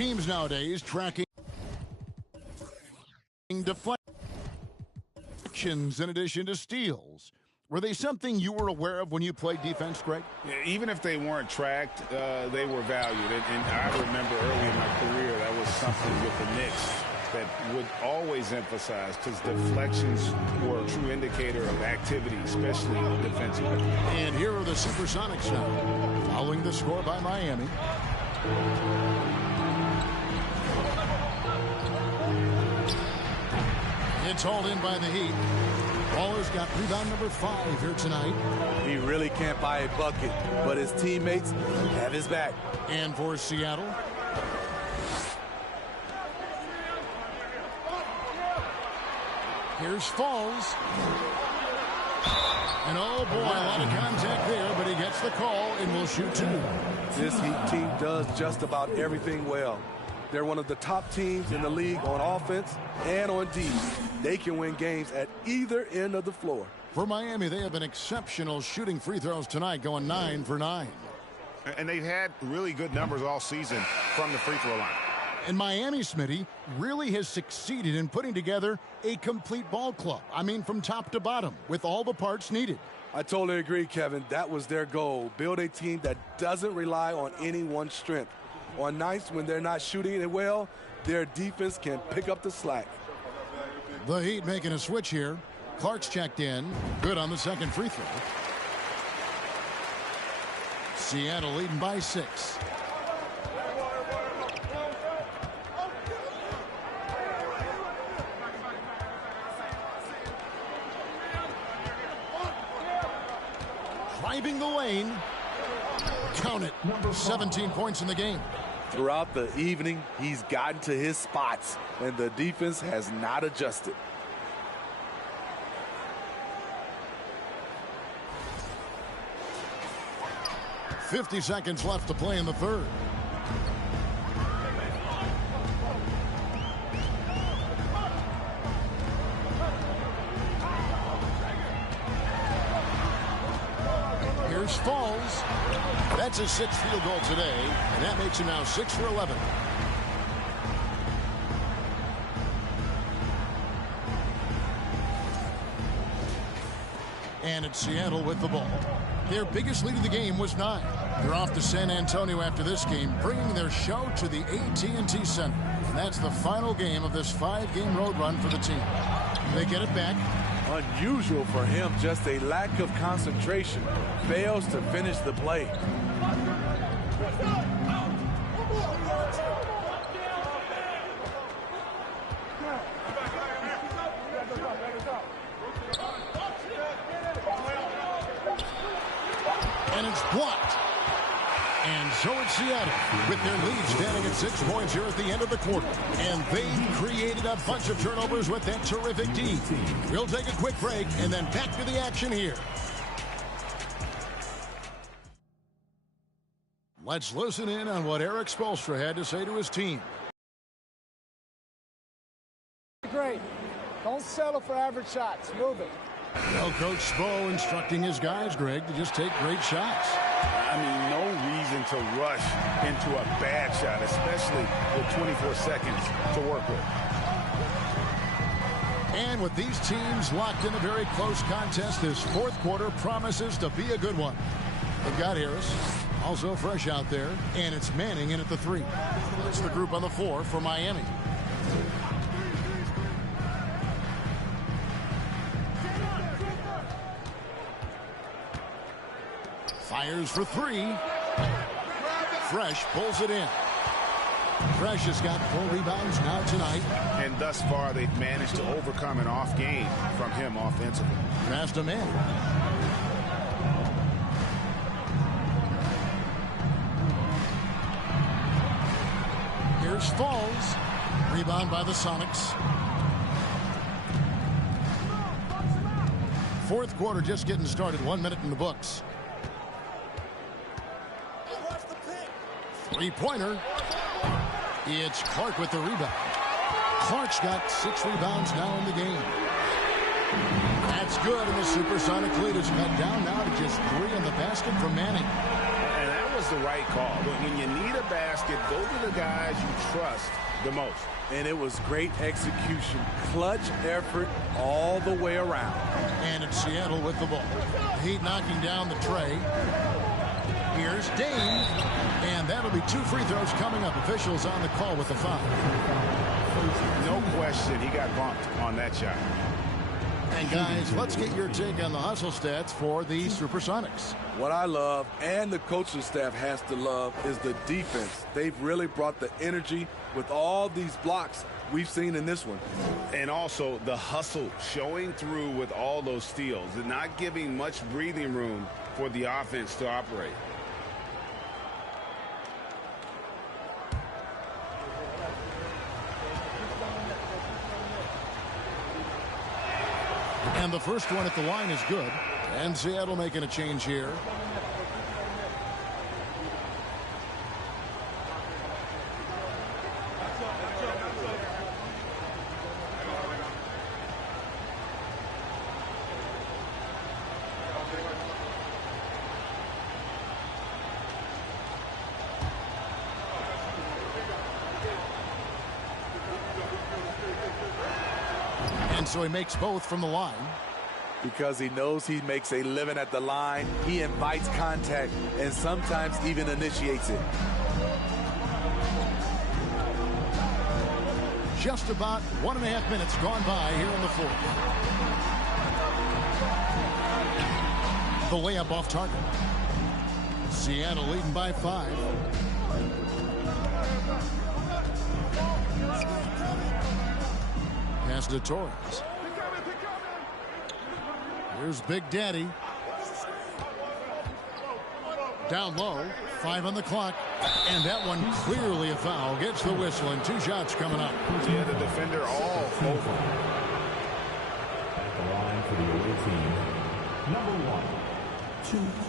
Teams nowadays tracking deflections in addition to steals. Were they something you were aware of when you played defense, Greg? Yeah, even if they weren't tracked, they were valued. And I remember early in my career, that was something with the Knicks that would always emphasize, because deflections were a true indicator of activity, especially defensively. And here are the Supersonics now, following the score by Miami. It's hauled in by the Heat. Waller's got rebound number 5 here tonight. He really can't buy a bucket, but his teammates have his back. And for Seattle, here's Falls. And oh boy, a lot of contact there, but he gets the call and will shoot 2. This Heat team does just about everything well. They're one of the top teams in the league on offense and on D. They can win games at either end of the floor. For Miami, they have been exceptional shooting free throws tonight, going 9 for 9. And they've had really good numbers all season from the free throw line. And Miami, Smitty, really has succeeded in putting together a complete ball club. I mean, from top to bottom, with all the parts needed. I totally agree, Kevin. That was their goal. Build a team that doesn't rely on any one strength. On nights when they're not shooting it well, their defense can pick up the slack. The Heat making a switch here. Clark's checked in. Good on the second free throw. Seattle leading by 6. Driving the lane. Count it. 17 points in the game. Throughout the evening, he's gotten to his spots, and the defense has not adjusted. .50 seconds left to play in the third. Here's Falls. That's his 6th field goal today, and that makes him now 6 for 11. And it's Seattle with the ball. Their biggest lead of the game was 9. They're off to San Antonio after this game, bringing their show to the AT&T Center. And that's the final game of this 5-game road run for the team. They get it back. Unusual for him, just a lack of concentration. Fails to finish the play. And it's blocked. And so it's Seattle with their lead standing at 6 points here at the end of the quarter. And they've created a bunch of turnovers with that terrific D. We'll take a quick break and then back to the action here. Let's listen in on what Eric Spoelstra had to say to his team. Great. Don't settle for average shots. Move it. Well, Coach Spo instructing his guys, Greg, to just take great shots. I mean, no reason to rush into a bad shot, especially with 24 seconds to work with. And with these teams locked in a very close contest, this fourth quarter promises to be a good one. They've got Harris, also fresh out there, and it's Manning in at the 3. That's the group on the floor for Miami. Fires for 3. Fresh pulls it in. Fresh has got 4 rebounds now tonight. And thus far, they've managed to overcome an off game from him offensively. Pass to Manning. Here's Falls. Rebound by the Sonics. Fourth quarter just getting started. 1 minute in the books. Three-pointer. It's Clark with the rebound. Clark's got 6 rebounds now in the game. That's good, and the Supersonic lead is cut down now to just 3 in the basket from Manning. And that was the right call. When you need a basket, go to the guys you trust the most. And it was great execution. Clutch effort all the way around. And it's Seattle with the ball. Heat knocking down the tray. Here's Dame. And that'll be 2 free throws coming up. Officials on the call with the foul. No question, he got bumped on that shot. And guys, let's get your take on the hustle stats for the Supersonics. What I love, and the coaching staff has to love, is the defense. They've really brought the energy with all these blocks we've seen in this one. And also the hustle, showing through with all those steals and not giving much breathing room for the offense to operate. And the first one at the line is good. And Seattle making a change here. And so he makes both from the line. Because he knows he makes a living at the line, he invites contact and sometimes even initiates it. Just about 1.5 minutes gone by here in the fourth. The layup off target. Seattle leading by 5. Pass to Torres. Here's Big Daddy. Down low. 5 on the clock. And that one clearly a foul. Gets the whistle and 2 shots coming up. Yeah, the defender all over. At the line for the away team, number 1, 2.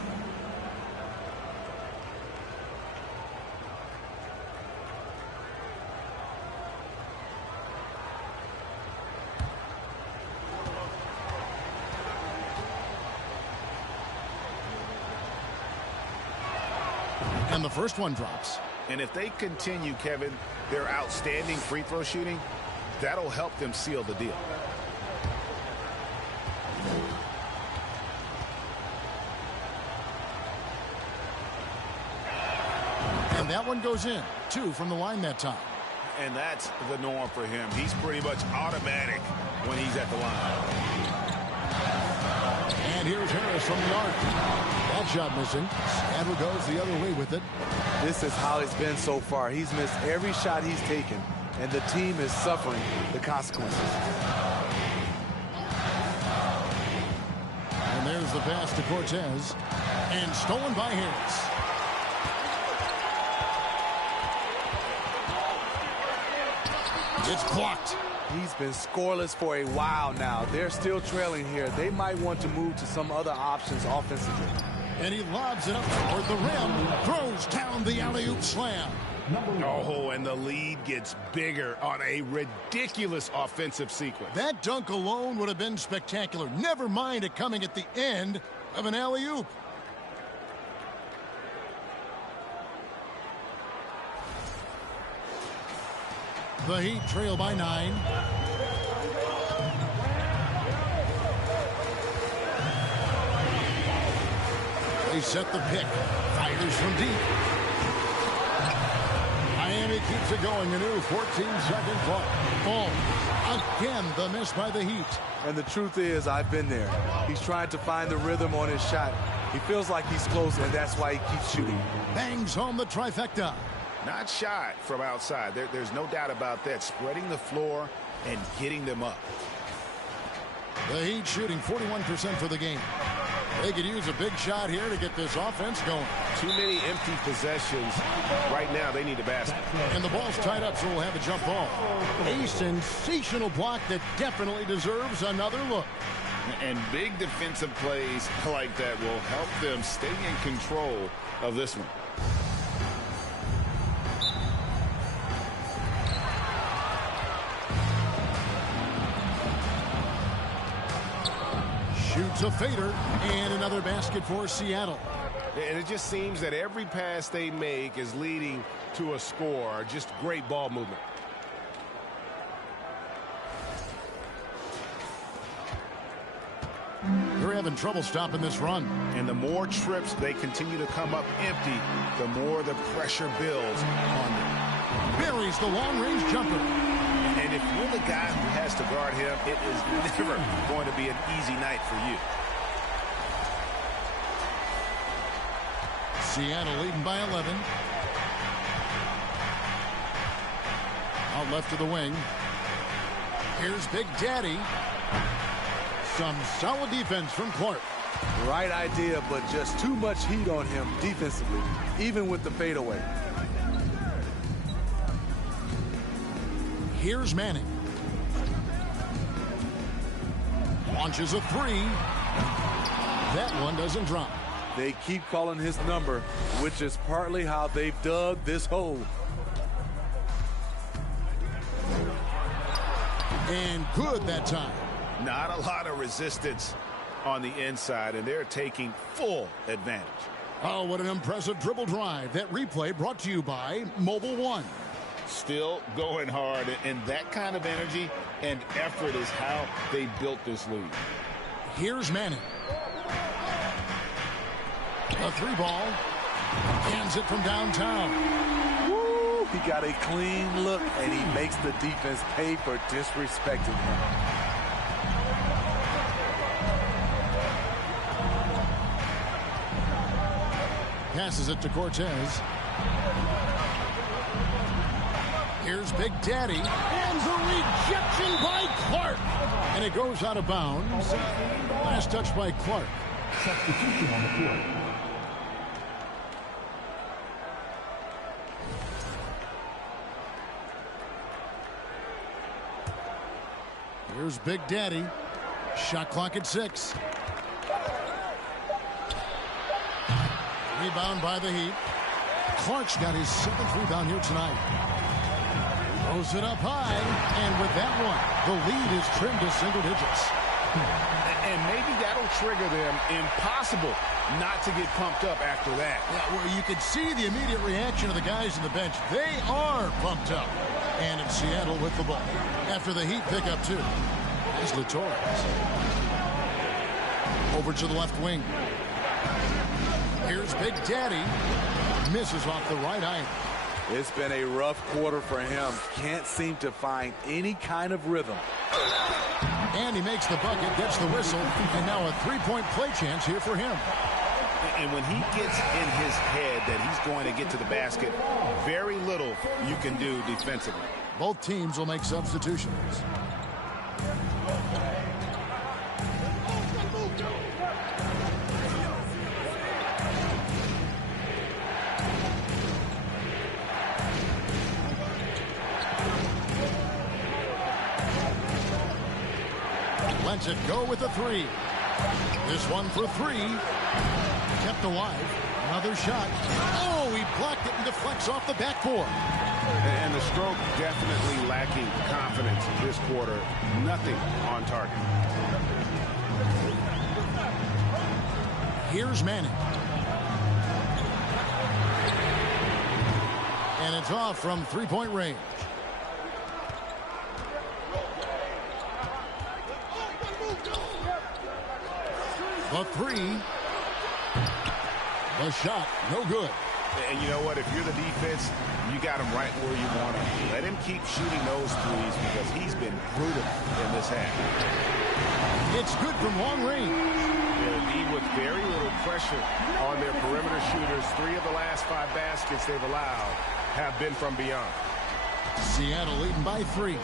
And the first one drops. And if they continue, Kevin, their outstanding free throw shooting, that'll help them seal the deal. And that one goes in. 2 from the line that time. And that's the norm for him. He's pretty much automatic when he's at the line. And here's Harris from the arc. That shot missing. Seattle goes the other way with it. This is how it's been so far. He's missed every shot he's taken, and the team is suffering the consequences. And there's the pass to Cortez. And stolen by Harris. It's blocked. He's been scoreless for a while now. They're still trailing here. They might want to move to some other options offensively. And he lobs it up toward the rim. Throws down the alley-oop slam. Oh, and the lead gets bigger on a ridiculous offensive sequence. That dunk alone would have been spectacular. Never mind it coming at the end of an alley-oop. The Heat trail by 9. They set the pick. Fires from deep. Miami keeps it going. A new 14-second clock. Ball. Again, the miss by the Heat. And the truth is, I've been there. He's trying to find the rhythm on his shot. He feels like he's close, and that's why he keeps shooting. Bangs home the trifecta. Not shot from outside. There's no doubt about that. Spreading the floor and getting them up. The Heat shooting 41% for the game. They could use a big shot here to get this offense going. Too many empty possessions. Right now, they need a basket. And the ball's tied up, so we'll have a jump ball. A sensational block that definitely deserves another look. And big defensive plays like that will help them stay in control of this one. Shoots a fader, and another basket for Seattle. And it just seems that every pass they make is leading to a score. Just great ball movement. They're having trouble stopping this run. And the more trips they continue to come up empty, the more the pressure builds on them. Buries the long-range jumper. And if you're the guy who has to guard him, it is never going to be an easy night for you. Seattle leading by 11. Out left to the wing. Here's Big Daddy. Some solid defense from Clark. Right idea, but just too much heat on him defensively, even with the fadeaway. Here's Manning. Launches a three. That one doesn't drop. They keep calling his number, which is partly how they've dug this hole. And good that time. Not a lot of resistance on the inside, and they're taking full advantage. Oh, what an impressive dribble drive. That replay brought to you by Mobile One. Still going hard, and that kind of energy and effort is how they built this lead. Here's Manning. A three ball. Cans it from downtown. Woo! He got a clean look, and he makes the defense pay for disrespecting him. Passes it to Cortez. Here's Big Daddy. And the rejection by Clark. And it goes out of bounds. Last touch by Clark. Substitution on the field. Here's Big Daddy. Shot clock at 6. Rebound by the Heat. Clark's got his 7th rebound here tonight. Throws it up high, and with that one, the lead is trimmed to single digits. And maybe that'll trigger them. Impossible not to get pumped up after that. Yeah, well, you could see the immediate reaction of the guys on the bench. They are pumped up. And it's Seattle with the ball. After the Heat pick up 2. That's the Torres. Over to the left wing. Here's Big Daddy. Misses off the right eye. It's been a rough quarter for him. Can't seem to find any kind of rhythm. And he makes the bucket, gets the whistle, and now a three-point play chance here for him. And when he gets in his head that he's going to get to the basket, very little you can do defensively. Both teams will make substitutions. Lets it go with a 3. This one for 3. Kept alive. Another shot. Oh, he blocked it and deflects off the backboard. And the stroke definitely lacking confidence this quarter. Nothing on target. Here's Manning. And it's off from three-point range. The 3. The shot, no good. And you know what? If you're the defense, you got him right where you want him. Let him keep shooting those threes because he's been brutal in this half. It's good from long range. They'll be with very little pressure on their perimeter shooters. 3 of the last 5 baskets they've allowed have been from beyond. Seattle leading by 3.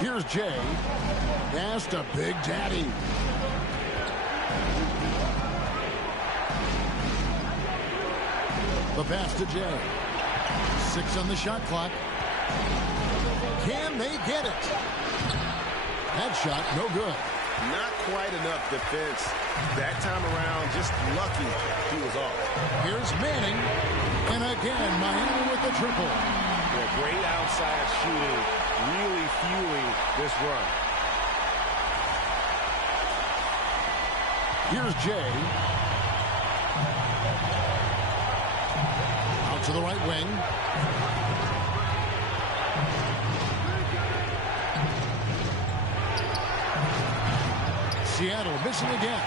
Here's Jay. Pass to Big Daddy. The pass to Jay. 6 on the shot clock. Can they get it? That shot, no good. Not quite enough defense that time around. Just lucky he was off. Here's Manning. And again, Miami with the triple. Well, great outside shooting, really fueling this run. Here's Jay. Out to the right wing. Seattle missing again.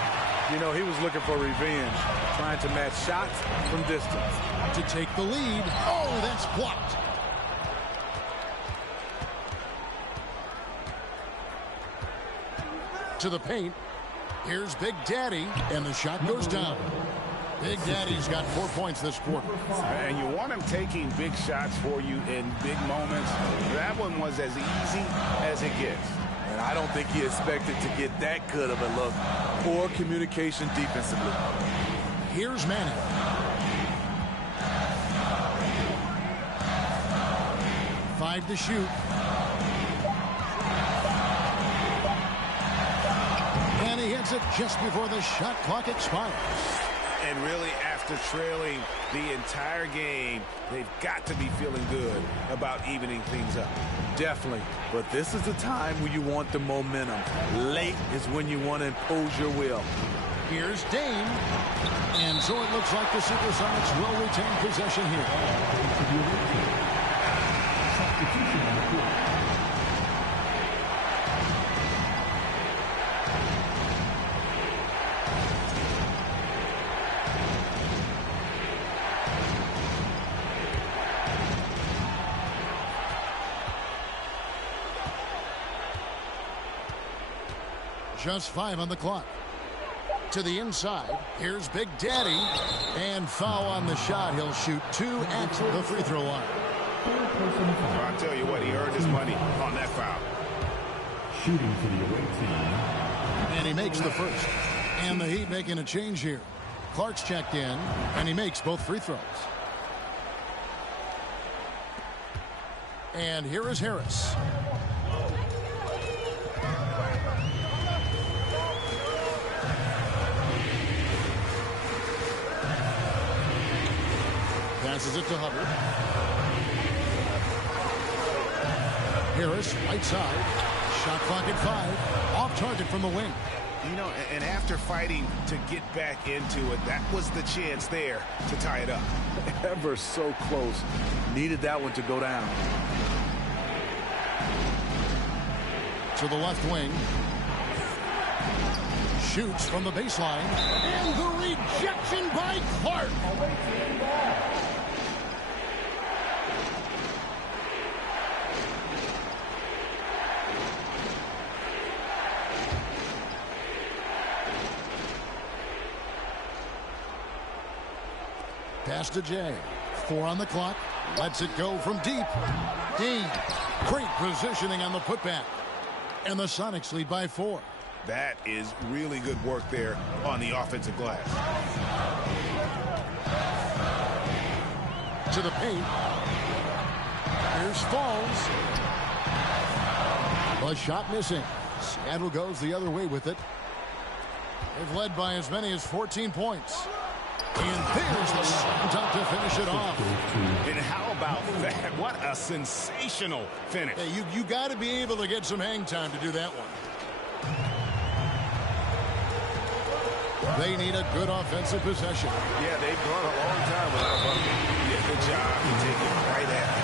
You know, he was looking for revenge, trying to match shots from distance. To take the lead. Oh, that's blocked. To the paint. Here's Big Daddy, and the shot goes down. Big Daddy's got 4 points this quarter. And you want him taking big shots for you in big moments. That one was as easy as it gets. And I don't think he expected to get that good of a look. Poor communication defensively. Here's Manning. Five to shoot. And he hits it just before the shot clock expires. And really, after trailing the entire game, they've got to be feeling good about evening things up. Definitely. But this is the time when you want the momentum. Late is when you want to impose your will. Here's Dame. And so it looks like the Supersonics will retain possession here. Just 5 on the clock. To the inside. Here's Big Daddy. And foul on the shot. He'll shoot 2 at the free throw line. Well, I'll tell you what, he earned his money on that foul. Shooting for the away team. And he makes the first. And the Heat making a change here. Clark's checked in, and he makes both free throws. And here is Harris. Passes it to Hubbard. Harris, right side. Shot clock at 5. Off target from the wing. You know, and after fighting to get back into it, that was the chance there to tie it up. Ever so close. Needed that one to go down. To the left wing. Shoots from the baseline. And the rejection by Clark. Pass to Jay. 4 on the clock. Lets it go from deep. Dean. Great positioning on the putback. And the Sonics lead by 4. That is really good work there on the offensive glass. To the paint. Here's Falls. A shot missing. Seattle goes the other way with it. They've led by as many as 14 points. And there's the slam dunk to finish it off. And how about that? What a sensational finish. Hey, you got to be able to get some hang time to do that one. They need a good offensive possession. Yeah, they've gone a long time without a bucket. Yeah, good job to take it right at them.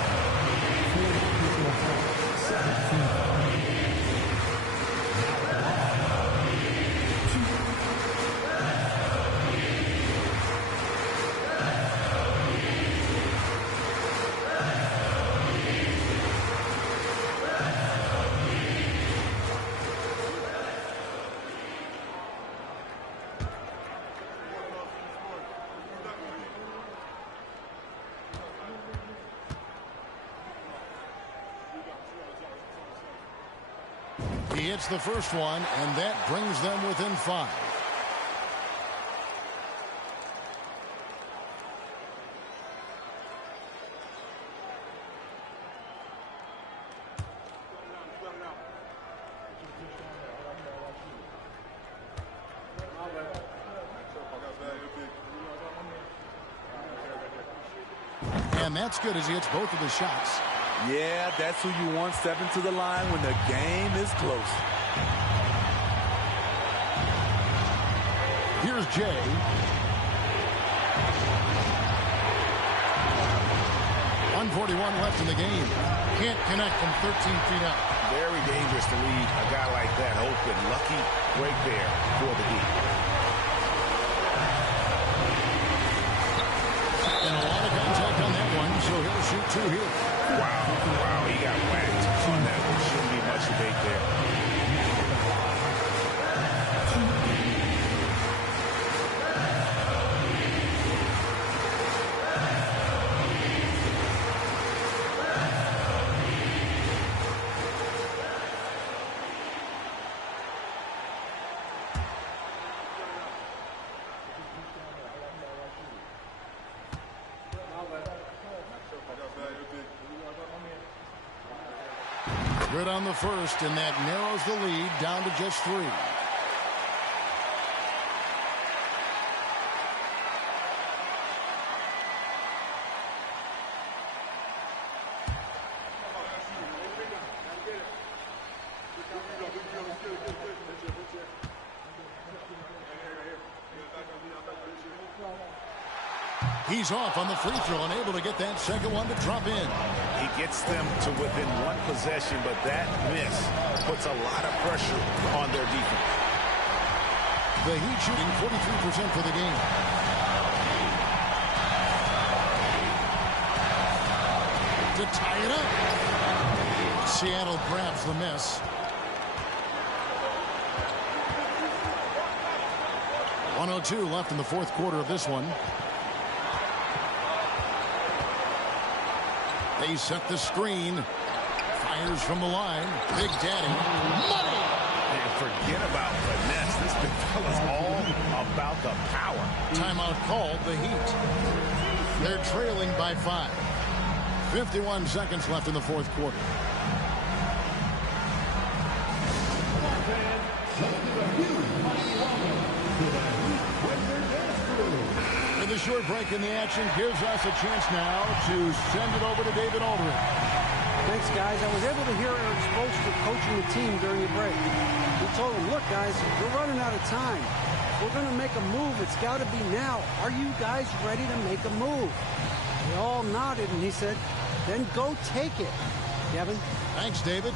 He hits the first one, and that brings them within 5. And that's good as he hits both of the shots. Yeah, that's who you want stepping to the line when the game is close. Here's Jay. .141 left in the game. Can't connect from 13 feet out. Very dangerous to leave a guy like that open. Lucky break there for the Heat. And a lot of contact on that one, so he'll shoot 2 here. Wow, he got whacked on that one. Shouldn't be much debate there. Good on the first, and that narrows the lead down to just 3. He's off on the free throw and able to get that second one to drop in. He gets them to within 1 possession, but that miss puts a lot of pressure on their defense. The Heat shooting 43% for the game. To tie it up. Seattle grabs the miss. 1:02 left in the fourth quarter of this one. They set the screen. Fires from the line. Big Daddy. Money! And forget about finesse. This big fella's all about the power. Timeout called, the Heat. They're trailing by 5. 51 seconds left in the fourth quarter. And the short break in the action gives us a chance now to send it over to David Aldridge. Thanks, guys. I was able to hear Eric Spoelstra coaching the team during the break. He told them, look, guys, we're running out of time. If we're going to make a move, it's got to be now. Are you guys ready to make a move? They all nodded, and he said, then go take it. Kevin? Thanks, David.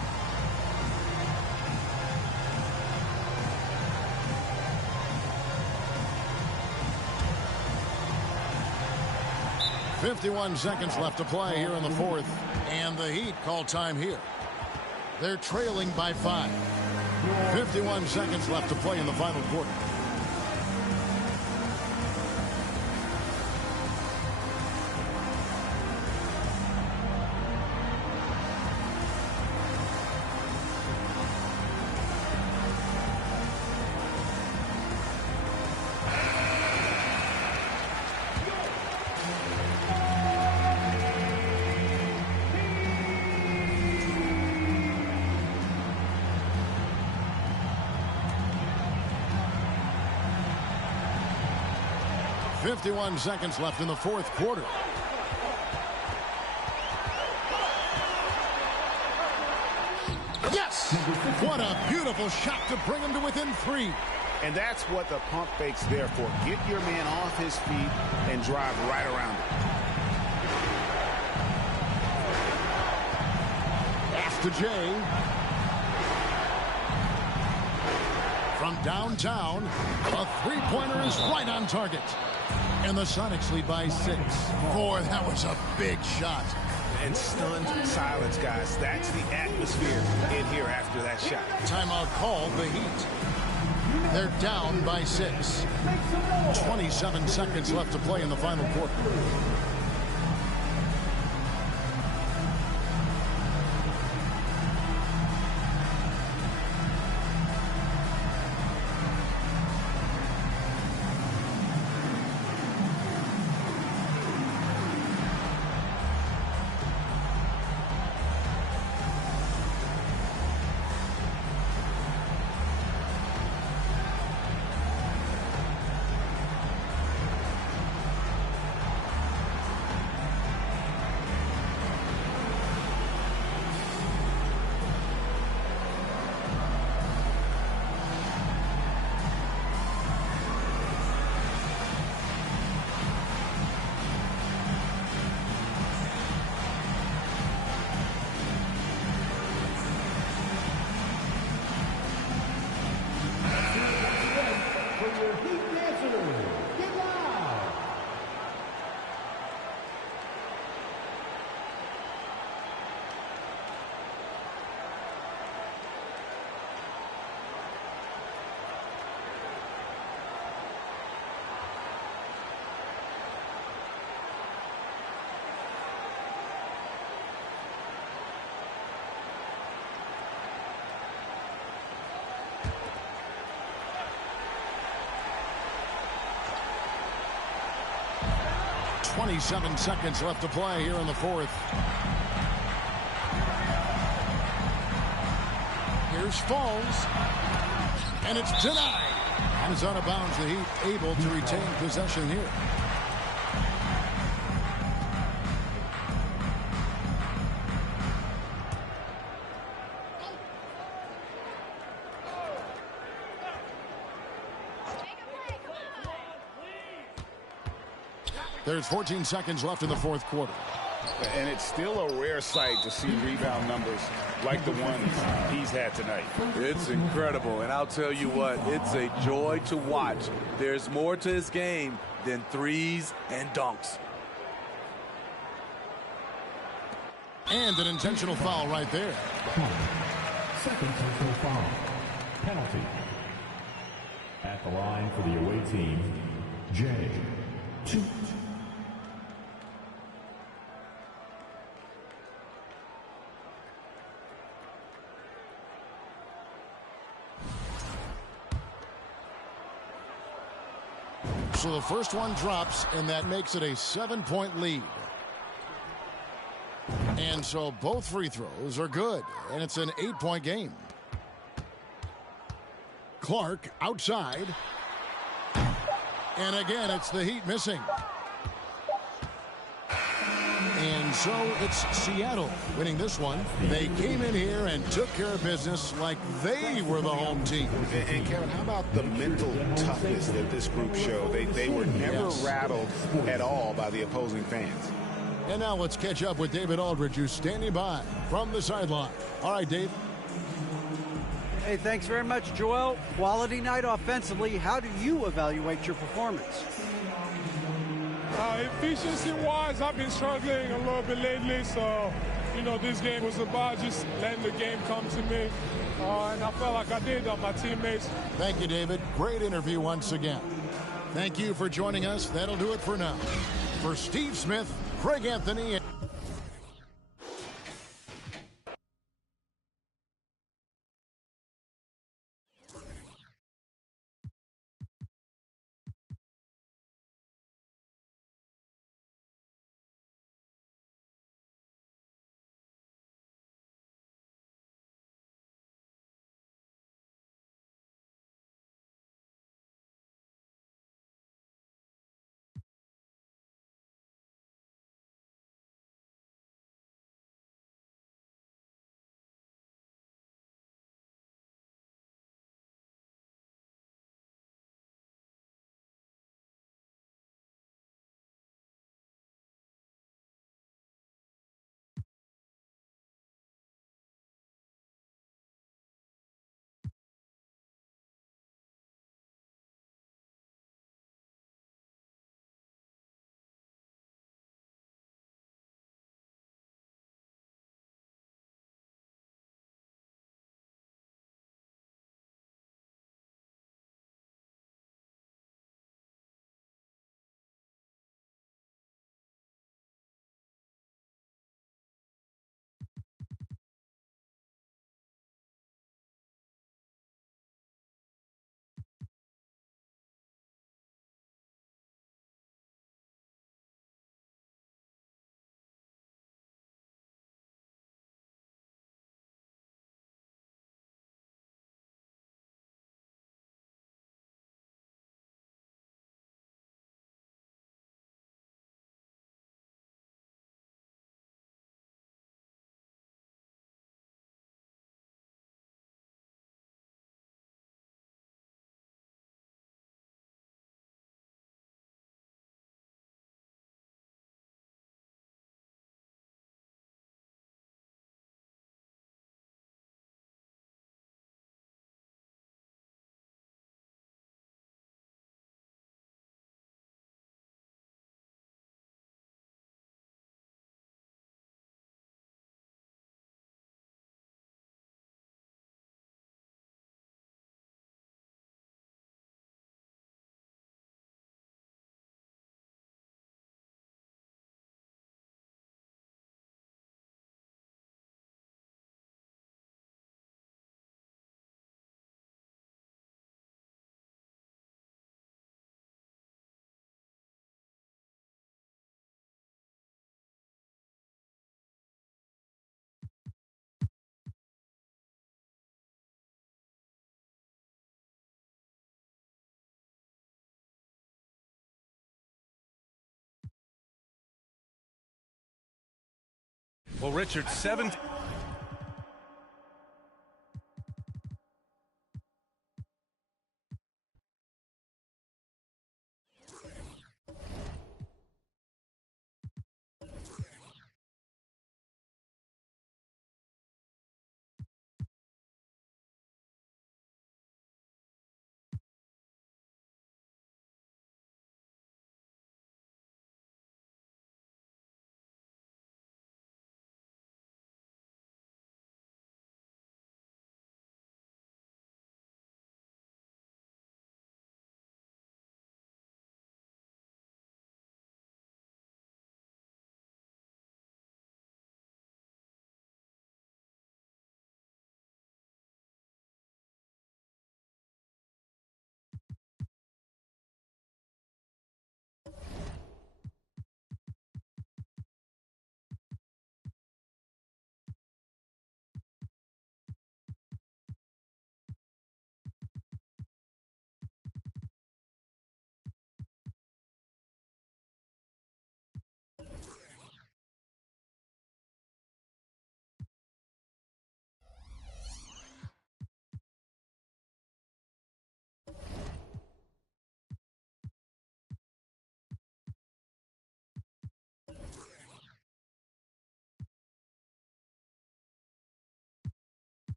.51 seconds left to play here in the fourth, and the Heat call time here. They're trailing by 5. 51 seconds left to play in the final quarter. .51 seconds left in the fourth quarter. Yes! What a beautiful shot to bring him to within 3. And that's what the pump fake's there for. Get your man off his feet and drive right around him. Pass to Jay. From downtown, a three-pointer is right on target. And the Sonics lead by 6. Boy, that was a big shot. And stunned silence, guys. That's the atmosphere in here after that shot. Timeout called, the Heat. They're down by 6. 27 seconds left to play in the final quarter. 27 seconds left to play here in the fourth. Here's Falls. And it's denied. And it's out of bounds. The Heat able to retain possession here. There's 14 seconds left in the fourth quarter. And it's still a rare sight to see rebound numbers like the ones he's had tonight. It's incredible, and I'll tell you what, it's a joy to watch. There's more to his game than threes and dunks. And an intentional foul right there. Second personal foul. Penalty. At the line for the away team, Jay. 2. So the first one drops, and that makes it a 7-point lead. And so both free throws are good, and it's an 8-point game. Clark outside. And again, it's the Heat missing. And so it's Seattle winning this one. They came in here and took care of business like they were the home team. And Kevin, how about the mental toughness that this group showed? They were never rattled at all by the opposing fans. And now let's catch up with David Aldridge, who's standing by from the sideline. All right, Dave. Hey, thanks very much, Joel. Quality night offensively. How do you evaluate your performance? Efficiency-wise, I've been struggling a little bit lately, so, this game was about just letting the game come to me, and I felt like I did on my teammates. Thank you, David. Great interview once again. Thank you for joining us. That'll do it for now. For Steve Smith, Craig Anthony, Well, Richard, 7.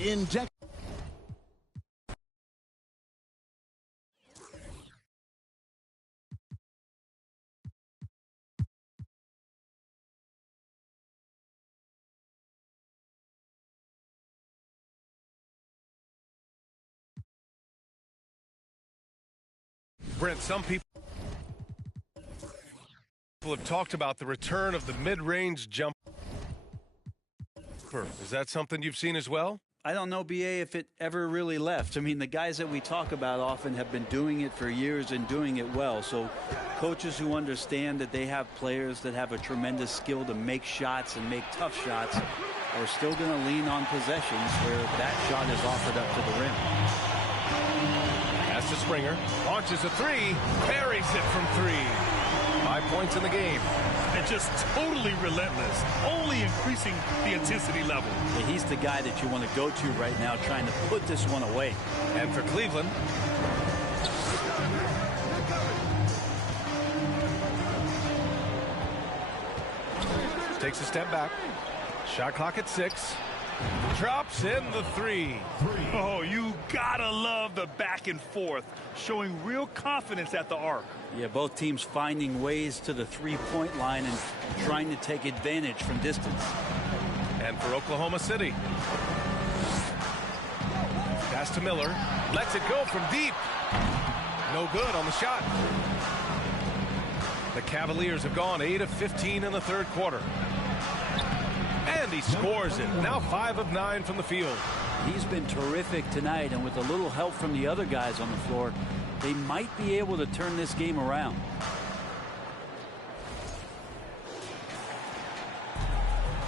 Inject. Brent, some people have talked about the return of the mid-range jumper. Is that something you've seen as well? I don't know, BA, if it ever really left. I mean, the guys that we talk about often have been doing it for years and doing it well. So coaches who understand that they have players that have a tremendous skill to make shots and make tough shots are still going to lean on possessions where that shot is offered up to the rim. Pass to Springer, launches a three, buries it from 3. 5 points in the game. And just totally relentless, only increasing the intensity level. Yeah, he's the guy that you want to go to right now, trying to put this one away. And for Cleveland, takes a step back. Shot clock at 6. Drops in the 3. Oh, you gotta love the back and forth, showing real confidence at the arc. Yeah, both teams finding ways to the three-point line and trying to take advantage from distance. And for Oklahoma City, pass to Miller, lets it go from deep. No good on the shot. The Cavaliers have gone 8 of 15 in the third quarter. And he scores it. Now 5 of 9 from the field. He's been terrific tonight, and with a little help from the other guys on the floor, they might be able to turn this game around.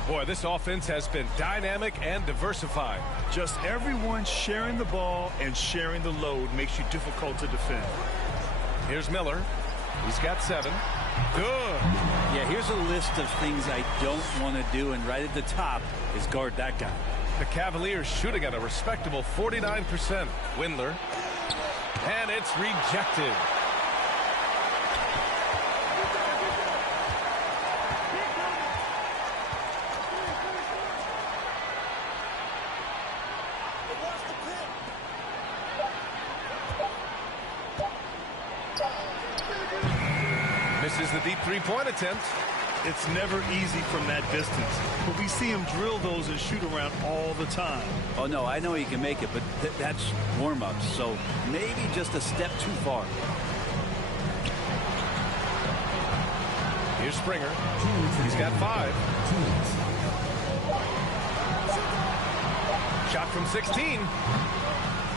Boy, this offense has been dynamic and diversified. Just everyone sharing the ball and sharing the load makes you difficult to defend. Here's Miller. He's got 7. Good. Yeah, here's a list of things I don't want to do, and right at the top is guard that guy. The Cavaliers shooting at a respectable 49%. Windler. And it's rejected. Misses the deep three-point attempt. It's never easy from that distance, but we see him drill those and shoot around all the time. Oh, no, I know he can make it, but that's warm-ups, so maybe just a step too far. Here's Springer. He's got 5. Shot from 16.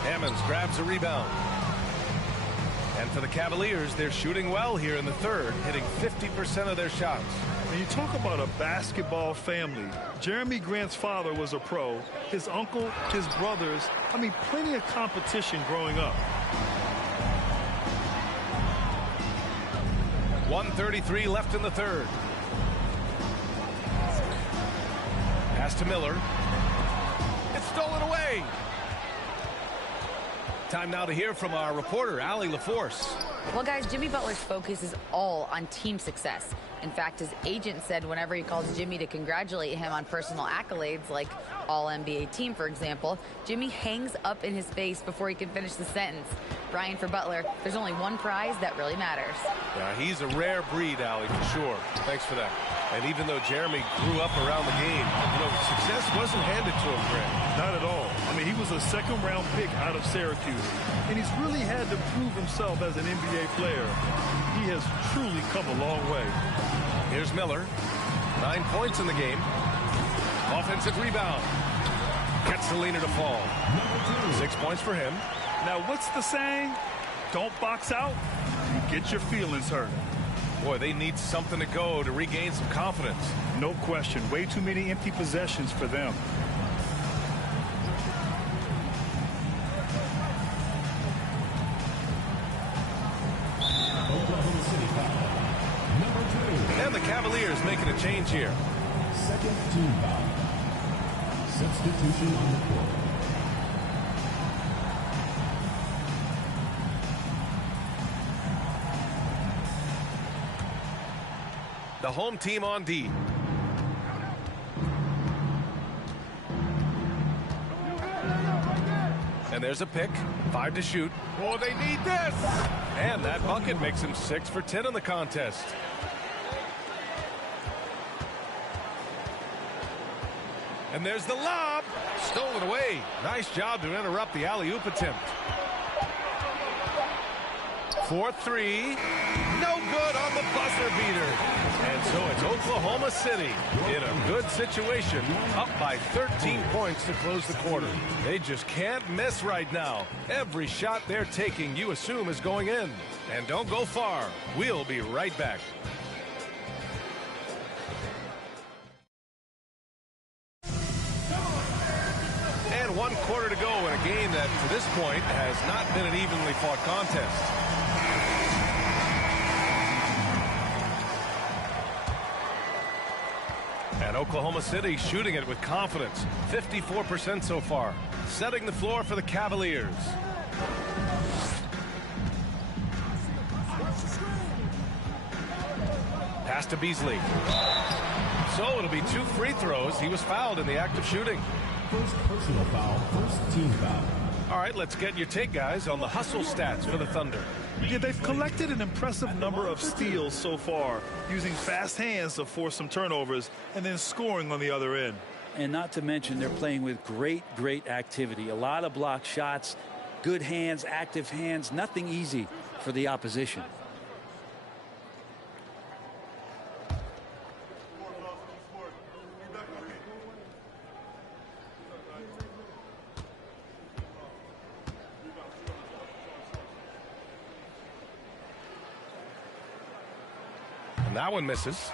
Hammonds grabs a rebound. And for the Cavaliers, they're shooting well here in the third, hitting 50% of their shots. When you talk about a basketball family, Jeremy Grant's father was a pro, his uncle, his brothers, I mean, plenty of competition growing up. 1:33 left in the third. Pass to Miller. It's stolen away. Time now to hear from our reporter, Allie LaForce. Well, guys, Jimmy Butler's focus is all on team success. In fact, his agent said whenever he calls Jimmy to congratulate him on personal accolades, like All-NBA team, for example, Jimmy hangs up in his face before he can finish the sentence. Brian, for Butler, there's only one prize that really matters. Yeah, he's a rare breed, Allie, for sure. Thanks for that. And even though Jeremy grew up around the game, you know, success wasn't handed to him, Grant. Not at all. I mean, he was a second-round pick out of Syracuse, and he's really had to prove himself as an NBA player. He has truly come a long way. Here's Miller. 9 points in the game. Offensive rebound. Gets Selena to fall. 6 points for him. Now, what's the saying? Don't box out, you get your feelings hurt. Boy, they need something to go to regain some confidence. No question. Way too many empty possessions for them. And the Cavaliers making a change here. Second team foul. Substitution on the court. The home team on D. And there's a pick. 5 to shoot. Oh, they need this. And that bucket makes him 6 for 10 in the contest. And there's the lob. Stolen away. Nice job to interrupt the alley-oop attempt. 4-3. No good on the buzzer beater. And so it's Oklahoma City in a good situation, up by 13 points to close the quarter. They just can't miss right now. Every shot they're taking, you assume, is going in. And don't go far. We'll be right back. And 1 quarter to go in a game that, to this point, has not been an evenly fought contest. And Oklahoma City shooting it with confidence. 54% so far. Setting the floor for the Cavaliers. Pass to Beasley. So it'll be 2 free throws. He was fouled in the act of shooting. First personal foul, first team foul. All right, let's get your take, guys, on the hustle stats for the Thunder. Yeah, they've collected an impressive number of steals so far, using fast hands to force some turnovers and then scoring on the other end. And not to mention, they're playing with great activity. A lot of block shots, good hands, active hands, nothing easy for the opposition. And that one misses.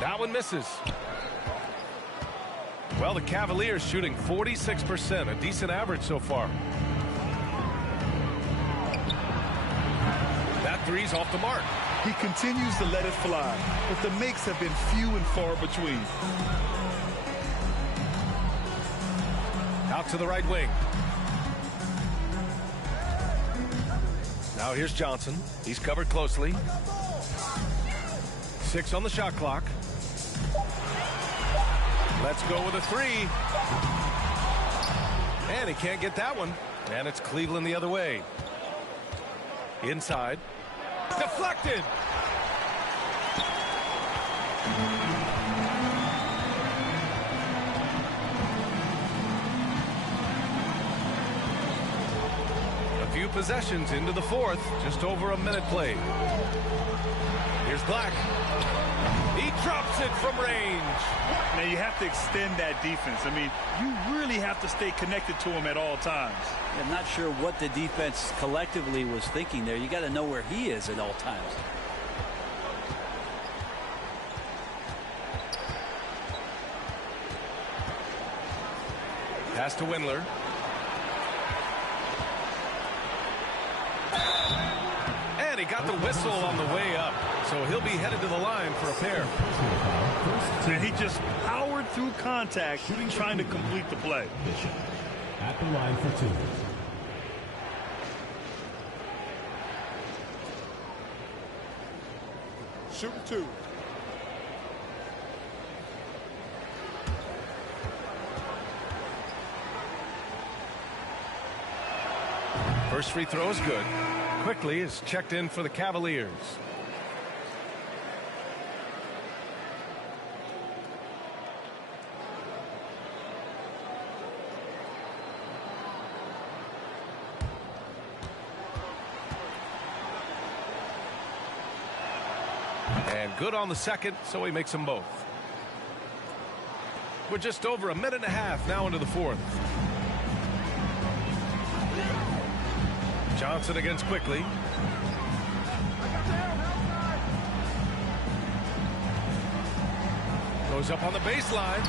That one misses. Well, the Cavaliers shooting 46%, a decent average so far. That three's off the mark. He continues to let it fly, but the makes have been few and far between. Out to the right wing. Now here's Johnson. He's covered closely. 6 on the shot clock. Let's go with a 3. And he can't get that one. And it's Cleveland the other way. Inside. Deflected. A few possessions into the fourth. Just over a minute played. Here's Black. He drops it from range. Now you have to extend that defense. I mean, you really have to stay connected to him at all times. I'm not sure what the defense collectively was thinking there. You got to know where he is at all times. Pass to Windler. And he got the whistle on the way up. So he'll be headed to the line for a pair. And he just powered through contact, trying to complete the play. At the line for 2. Shooting 2. First free throw is good. Quickly is checked in for the Cavaliers. And good on the second, so he makes them both. We're just over a minute and a half now into the fourth. Johnson against Quickly. Goes up on the baseline.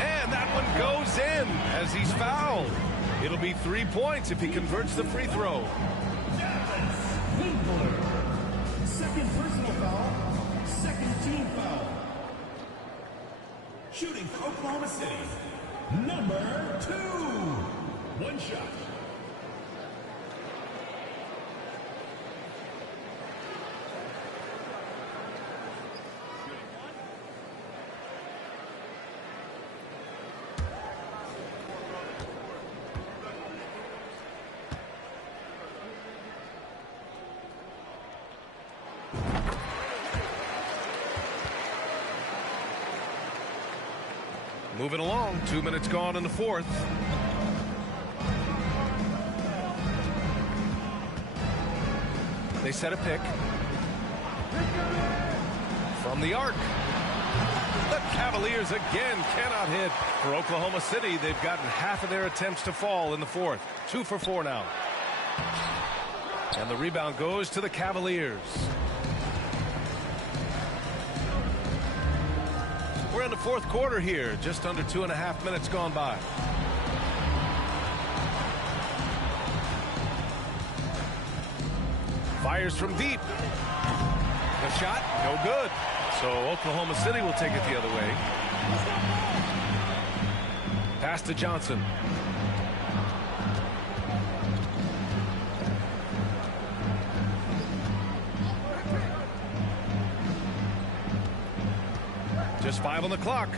And that one goes in as he's fouled. It'll be 3 points if he converts the free throw. Second personal foul, second team foul. Shooting for Oklahoma City, number 2. One shot. Moving along, 2 minutes gone in the fourth. They set a pick. From the arc. The Cavaliers again cannot hit. For Oklahoma City, they've gotten half of their attempts to fall in the fourth. 2 for 4 now. And the rebound goes to the Cavaliers. We're in the fourth quarter here, just under 2.5 minutes gone by. Fires from deep. The shot, no good. So Oklahoma City will take it the other way. Pass to Johnson. Just 5 on the clock.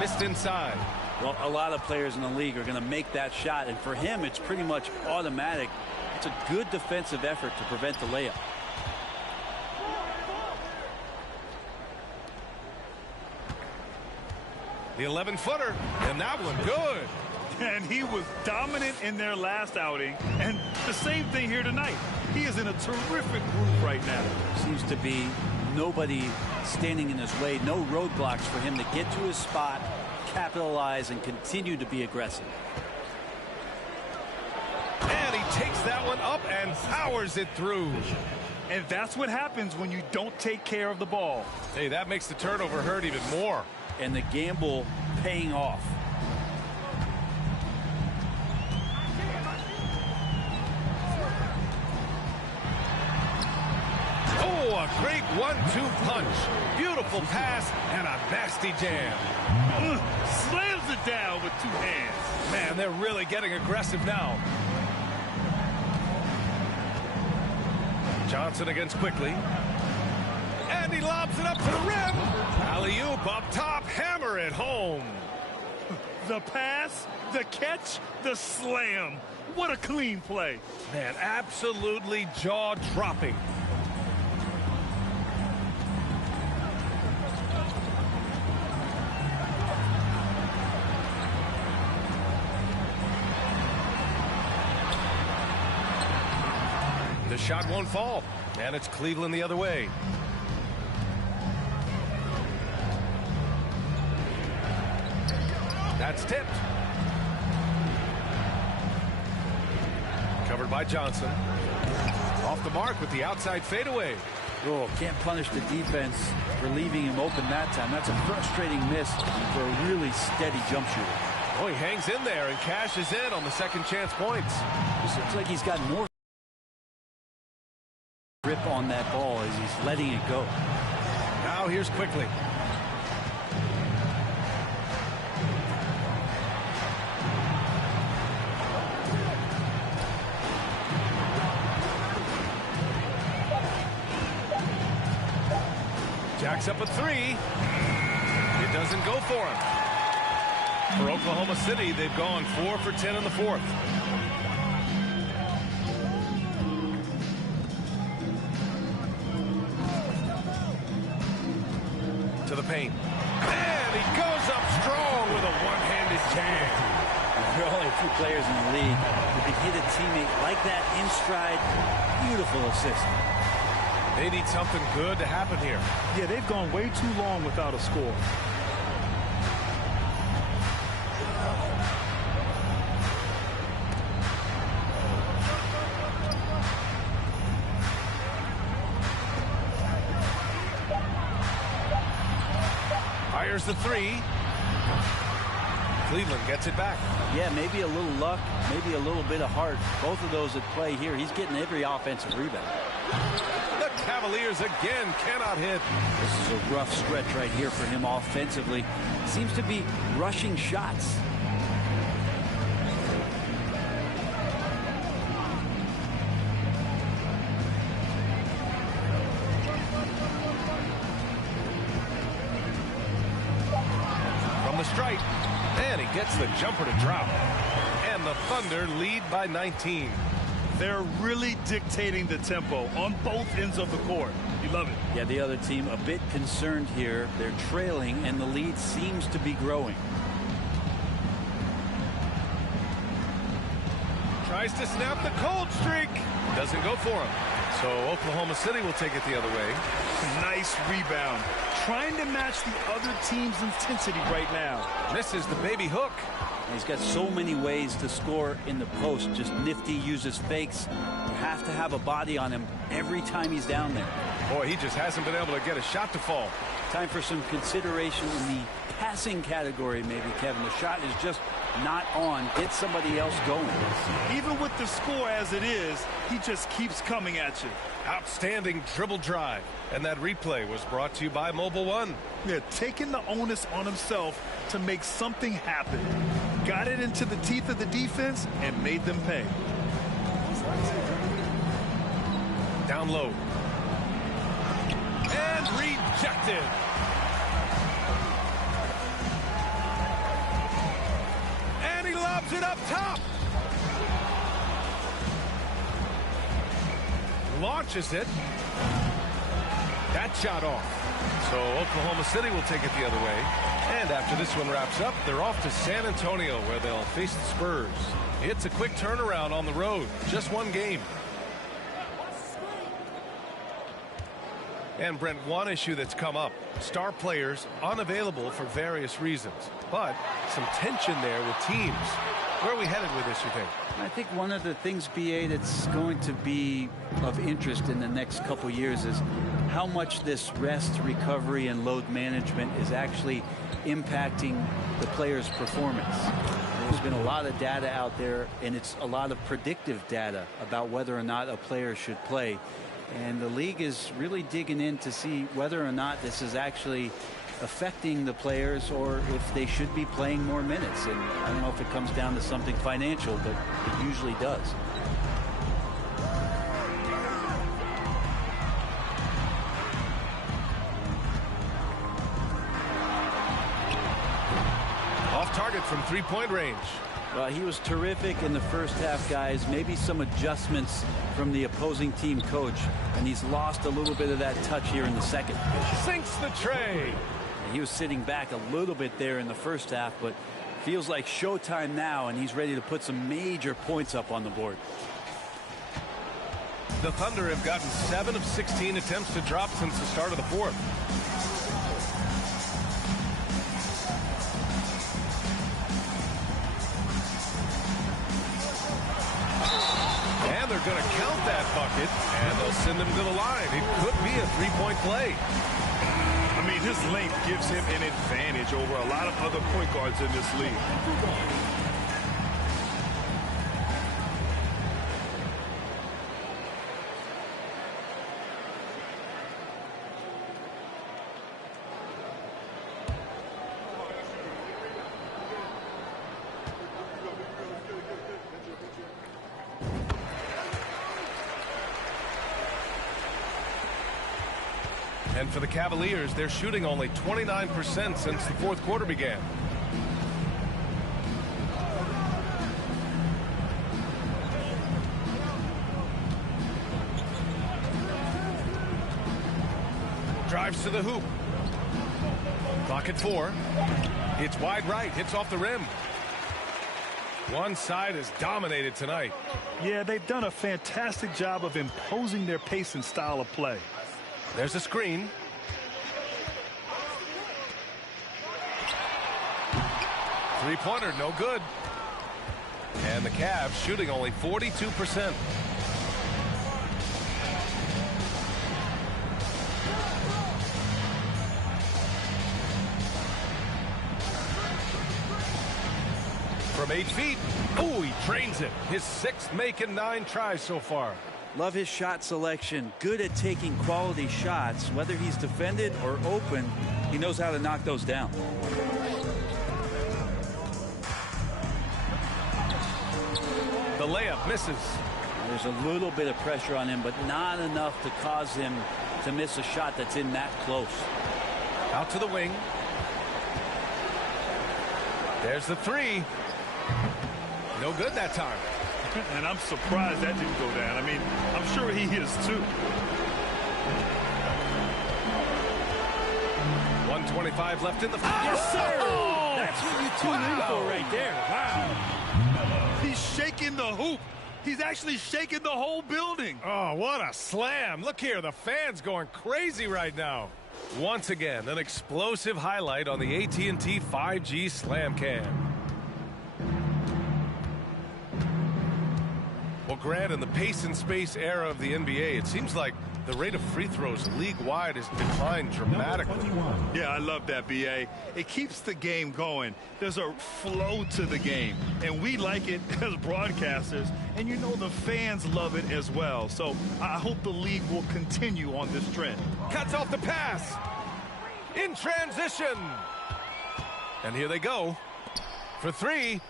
Missed inside. Well, a lot of players in the league are going to make that shot, and for him, it's pretty much automatic. It's a good defensive effort to prevent the layup. The 11-footer, and that one good. And he was dominant in their last outing, and the same thing here tonight. He is in a terrific group right now. Seems to be nobody standing in his way, no roadblocks for him to get to his spot, capitalize, and continue to be aggressive. And he takes that one up and powers it through. And that's what happens when you don't take care of the ball. Hey, that makes the turnover hurt even more. And the gamble paying off. Oh, a great 1-2 punch. Beautiful pass and a nasty jam. Slams it down with 2 hands. Man, they're really getting aggressive now. Johnson against Quickly. And he lobs it up to the rim. Alley-oop up top, hammer it home. The pass, the catch, the slam. What a clean play. Man, absolutely jaw-dropping. The shot won't fall, and it's Cleveland the other way. That's tipped. Covered by Johnson. Off the mark with the outside fadeaway. Oh, can't punish the defense for leaving him open that time. That's a frustrating miss for a really steady jump shooter. Oh, he hangs in there and cashes in on the second chance points. This looks like he's got more grip on that ball as he's letting it go. Now here's Quickly. Jacks up a 3. It doesn't go for him. For Oklahoma City, they've gone 4 for 10 in the fourth. To the paint. And he goes up strong with a one-handed jam. There are only a few players in the league who can hit a teammate like that in stride. Beautiful assist. They need something good to happen here. Yeah, they've gone way too long without a score. Fires the 3. Cleveland gets it back. Yeah, maybe a little luck, maybe a little bit of heart. Both of those at play here. He's getting every offensive rebound. The Cavaliers again cannot hit. This is a rough stretch right here for him offensively. Seems to be rushing shots. From the stripe, and he gets the jumper to drop. And the Thunder lead by 19. They're really dictating the tempo on both ends of the court. You love it. Yeah, the other team a bit concerned here. They're trailing, and the lead seems to be growing. Tries to snap the cold streak. Doesn't go for him. So Oklahoma City will take it the other way. Nice rebound. trying to match the other team's intensity right now. Misses the baby hook. He's got so many ways to score in the post. Just nifty, uses fakes. You have to have a body on him every time he's down there. Boy, he just hasn't been able to get a shot to fall. Time for some consideration in the passing category, maybe, Kevin. The shot is just not on. Get somebody else going. Even with the score as it is, he just keeps coming at you. Outstanding dribble drive. And that replay was brought to you by Mobile One. Yeah, taking the onus on himself to make something happen. Got it into the teeth of the defense and made them pay. Down low. And rejected. And he lobs it up top. Launches it. That shot off. So Oklahoma City will take it the other way. And after this one wraps up, they're off to San Antonio where they'll face the Spurs. It's a quick turnaround on the road. Just one game. And Brent, one issue that's come up. Star players unavailable for various reasons. But some tension there with teams. Where are we headed with this, you think? I think one of the things, BA, that's going to be of interest in the next couple years is how much this rest, recovery, and load management is actually impacting the player's performance. There's been a lot of data out there, and it's a lot of predictive data about whether or not a player should play. And the league is really digging in to see whether or not this is actually affecting the players or if they should be playing more minutes. And I don't know if it comes down to something financial, but it usually does. Off target from three-point range. Well, he was terrific in the first half, guys. Maybe some adjustments from the opposing team coach, and he's lost a little bit of that touch here in the second. Sinks the tray. He was sitting back a little bit there in the first half, but feels like showtime now, and he's ready to put some major points up on the board. The Thunder have gotten 7 of 16 attempts to drop since the start of the fourth. And they're going to count that bucket, and they'll send him to the line. It could be a three-point play. I mean, his length gives him an advantage over a lot of other point guards in this league. And for the Cavaliers, they're shooting only 29% since the fourth quarter began. Drives to the hoop. Clock at 4. It's wide right. Hits off the rim. One side is dominated tonight. Yeah, they've done a fantastic job of imposing their pace and style of play. There's a screen. Three-pointer, no good. And the Cavs shooting only 42%. From 8 feet. Oh, he drains it. His 6th make in 9 tries so far. Love his shot selection. Good at taking quality shots. Whether he's defended or open, he knows how to knock those down. The layup misses. There's a little bit of pressure on him, but not enough to cause him to miss a shot that's in that close. Out to the wing. There's the 3. No good that time. And I'm surprised that didn't go down. I mean, I'm sure he is too. 1:25 left in the foul. Yes, sir. Oh, that's what you tune in for right there. Wow. He's shaking the hoop. He's actually shaking the whole building. Oh, what a slam. Look here. The fans going crazy right now. Once again, an explosive highlight on the AT&T 5G Slam Cam. Well, Grant, in the pace and space era of the NBA, it seems like the rate of free throws league-wide has declined dramatically. Yeah, I love that, B.A. It keeps the game going. There's a flow to the game, and we like it as broadcasters, and you know the fans love it as well. So I hope the league will continue on this trend. Cuts off the pass. In transition. And here they go for three.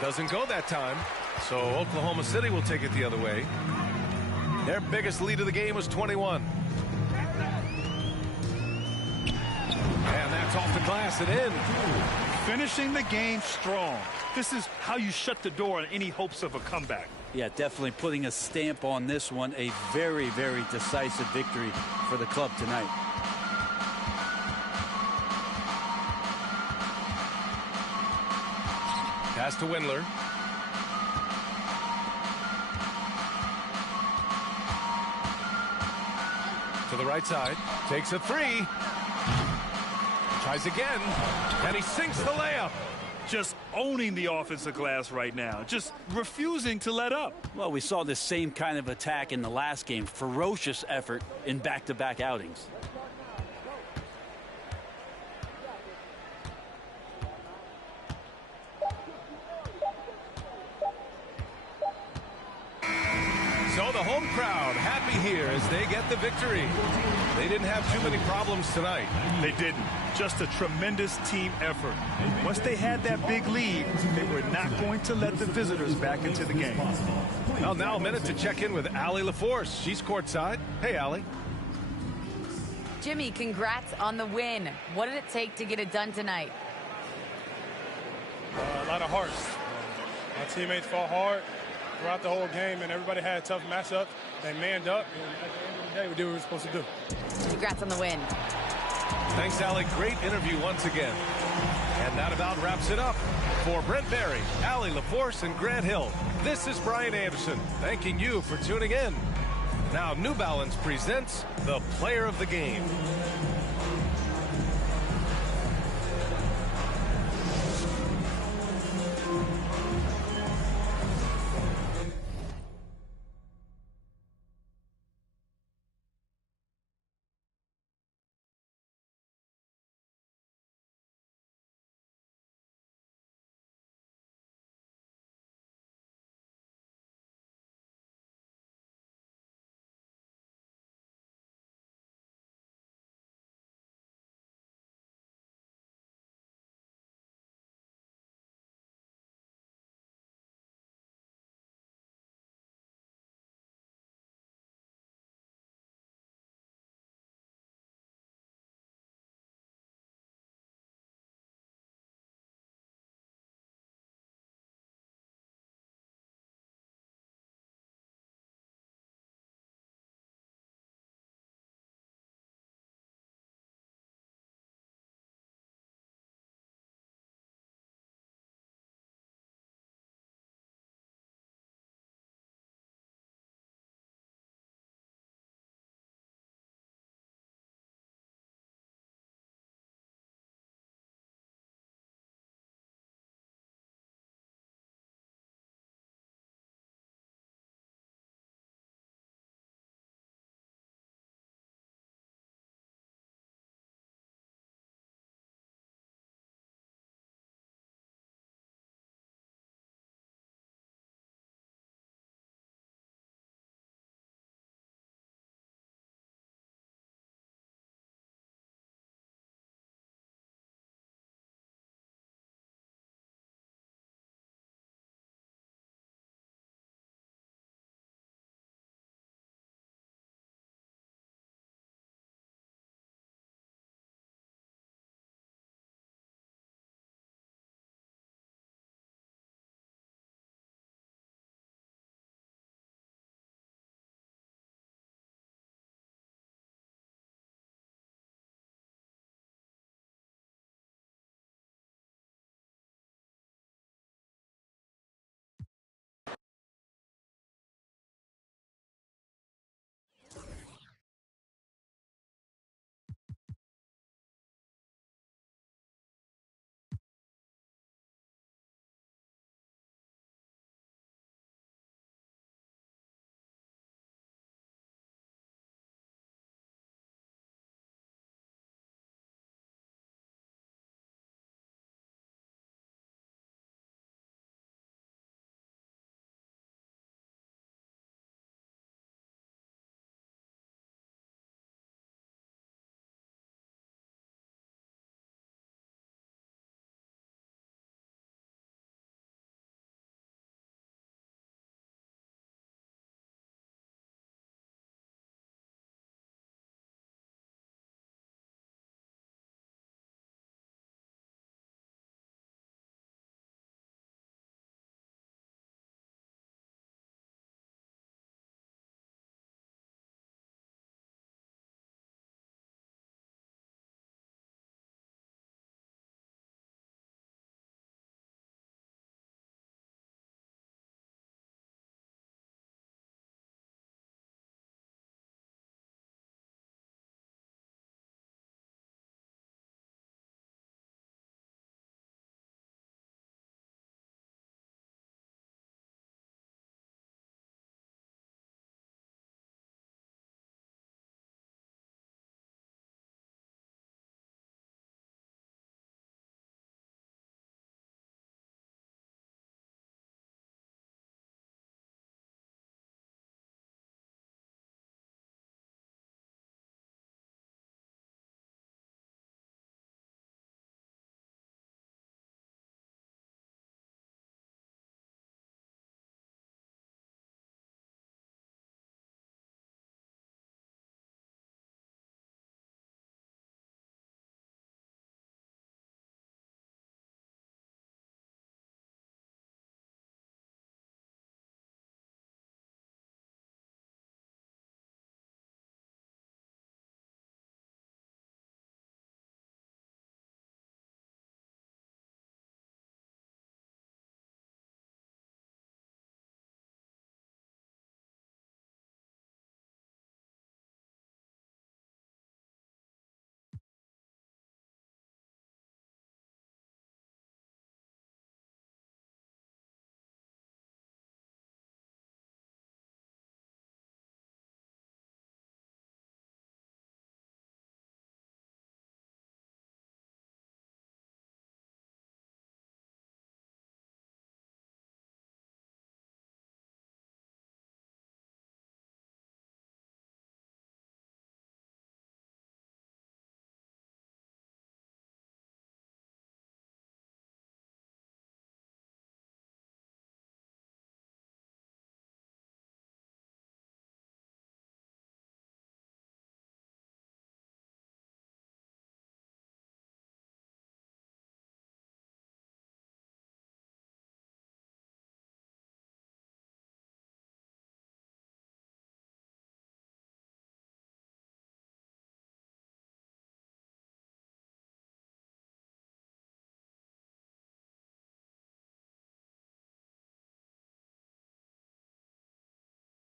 Doesn't go that time. So Oklahoma City will take it the other way. Their biggest lead of the game was 21. And that's off the glass and in. Finishing the game strong. This is how you shut the door on any hopes of a comeback. Yeah, definitely putting a stamp on this one. A very, very decisive victory for the club tonight. Pass to Windler. To the right side. Takes a three. Tries again. And he sinks the layup. Just owning the offensive glass right now. Just refusing to let up. Well, we saw this same kind of attack in the last game. Ferocious effort in back-to-back outings. So the home crowd happy here as they get the victory. They didn't have too many problems tonight. They didn't. Just a tremendous team effort. Once they had that big lead, they were not going to let the visitors back into the game. Well, now a minute to check in with Allie LaForce. She's courtside. Hey, Allie. Jimmy, congrats on the win. What did it take to get it done tonight? A lot of hearts. My teammates fought hard throughout the whole game, and everybody had tough matchups. They manned up, and at the end of the day, we did what we were supposed to do. Congrats on the win. Thanks, Allie. Great interview once again. And that about wraps it up. For Brent Barry, Allie LaForce, and Grant Hill, this is Brian Anderson, thanking you for tuning in. Now, New Balance presents the Player of the Game.